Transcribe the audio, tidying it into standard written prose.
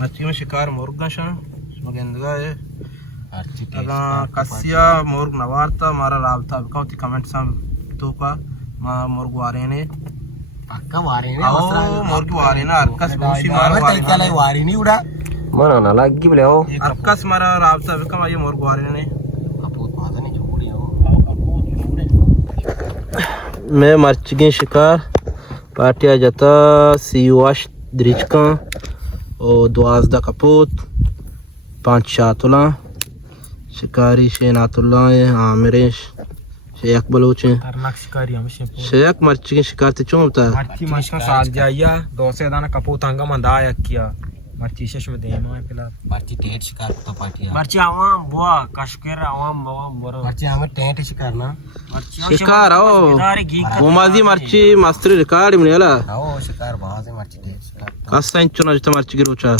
मच्छी में शिकार मुर्ग नशा मगेंदगा है अगर कसिया मुर्ग नवारता मारा राबता बिकाउती कमेंट सम तो का मा मुर्ग वारे ने पक्का वारे ने आओ मुर्ग वारे ना अरकस बोशी मारा वारे क्या लाई वारी नहीं उड़ा mana na lagi beliau अरकस मारा राबता बिकाम ये मुर्ग वारे ने कपूत माता नहीं छोड़ी हो मैं मर्च के शिकार पाटिया जाता सीवाश द्रिचका और 12 कपूत 5 तुला शिकारी शेनातुल्ला आमिर शेख बलूच खतरनाक शिकारी हमेशा शेख मर्ची की शिकार ते चूमता मर्ची मशका साग जाया 200 दाना कपूत हंगा मंदाया किया मर्ची शेष में दे मैं पिला मर्ची टेट शिकार तो पाटिया मर्ची आवाम बुआ कशकेर आवाम बोरो मर्ची हमें टेट शिकार ना मर्ची शिकार आओ उमाजी मर्ची मस्त्री रिकॉर्ड मिलेला आओ शिकार बाहर से मर्ची टेट शिकार कसा इंचो ना जितना मर्ची की रोचा